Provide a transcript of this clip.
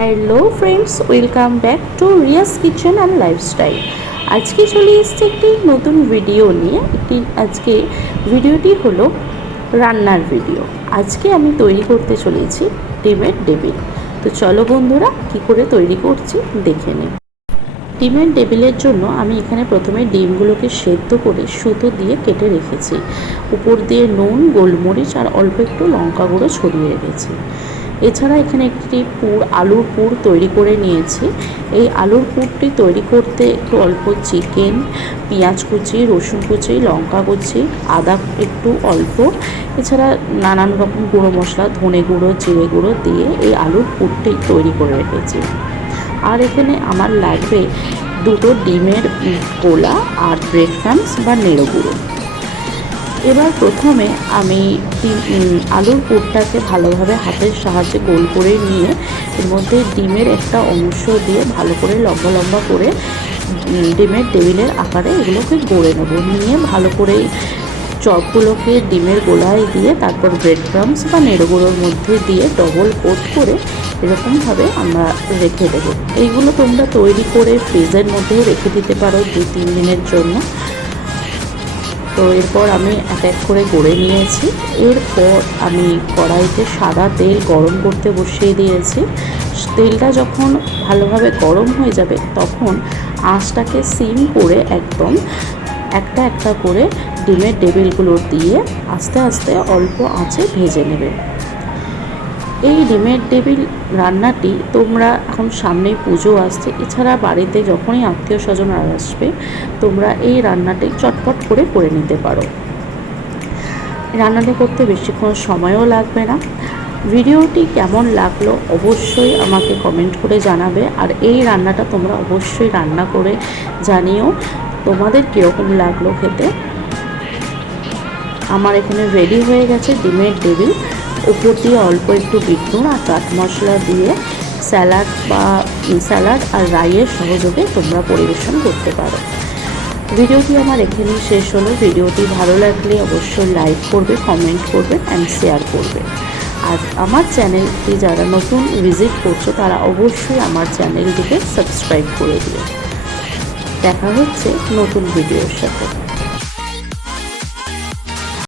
Hello friends, welcome back to Riya's kitchen and lifestyle. আজকে চলে এসেছি একটি নতুন ভিডিও নিয়ে। আজকে ভিডিওটি হলো রান্নার ভিডিও। আজকে আমি তৈরি করতে চলেছি ডিমের টেবিল। তো চলো বন্ধুরা, কি করে তৈরি করছি দেখে নিই। ডিমের টেবিলের জন্য আমি এখানে প্রথমে ডিমগুলোকে সেদ্ধ করে সুতো দিয়ে কেটে রেখেছি। উপর দিয়ে নুন, গোলমরিচ আর অল্প একটু লঙ্কা গুঁড়ো ছড়িয়ে রেখেছি। এছাড়া এখানে একটি আলুর পুর তৈরি করে নিয়েছি। এই আলুর পুরটি তৈরি করতে একটু অল্প চিকেন, পেঁয়াজ কুচি, রসুন কুচি, লঙ্কা কুচি, আদা একটু অল্প, এছাড়া নানান রকম গুঁড়ো মশলা, ধনে গুঁড়ো, জিরে গুঁড়ো দিয়ে এই আলুর পুরটি তৈরি করে রেখেছি। আর এখানে আমার লাগবে দুটো ডিমের গোলা আর ব্রেড ক্রাম্বস বা নেড়ো গুঁড়ো। এবার প্রথমে আমি আলুর পুরটাকে ভালোভাবে হাতের সাহায্যে গোল করে নিয়ে এর মধ্যে ডিমের একটা অংশ দিয়ে ভালো করে লম্বা লম্বা করে ডিমের টেবিলের আকারে এগুলোকে গড়ে নেব। নিয়ে ভালো করে চপগুলোকে ডিমের গোলায় দিয়ে তারপর ব্রেড ক্রাম্বস বা নেড়ো গুঁড়োর মধ্যে দিয়ে ডবল কোট করে এরকমভাবে আমরা রেখে দেবো। এইগুলো তোমরা তৈরি করে ফ্রিজের মধ্যেও রেখে দিতে পারো 2-3 দিনের জন্য। তো এরপর আমি এক এক করে গড়ে নিয়েছি। এরপর আমি কড়াইতে সাদা তেল গরম করতে বসিয়ে দিয়েছি। তেলটা যখন ভালোভাবে গরম হয়ে যাবে তখন আঁচটাকে সিম করে একদম একটা একটা করে ডিমের টেবিলগুলো দিয়ে আস্তে আস্তে অল্প আঁচে ভেজে নেবে। এই ডিমের টেবিল রান্নাটি তোমরা এখন সামনেই পুজো আসছে, এছাড়া বাড়িতে যখনই আত্মীয় স্বজনরা আসবে তোমরা এই রান্নাটি চটপট করে নিতে পারো। রান্নাটা করতে বেশিক্ষণ সময়ও লাগবে না। ভিডিওটি কেমন লাগলো অবশ্যই আমাকে কমেন্ট করে জানাবে। আর এই রান্নাটা তোমরা অবশ্যই রান্না করে জানিও তোমাদের কীরকম লাগলো খেতে। আমার এখানে রেডি হয়ে গেছে ডিমের টেবিল। উপর দিয়ে অল্প একটু বিট নুন আর চাট মশলা দিয়ে স্যালাড আর রাইয়ের সহযোগে তোমরা পরিবেশন করতে পারো। ভিডিওটি আমার এখানেই শেষ হলো। ভিডিওটি ভালো লাগলে অবশ্যই লাইক করবে, কমেন্ট করবে অ্যান্ড শেয়ার করবে। আর আমার চ্যানেলটি যারা নতুন ভিজিট করছো তারা অবশ্যই আমার চ্যানেলটিকে সাবস্ক্রাইব করে দিও। দেখা হচ্ছে নতুন ভিডিওর সাথে।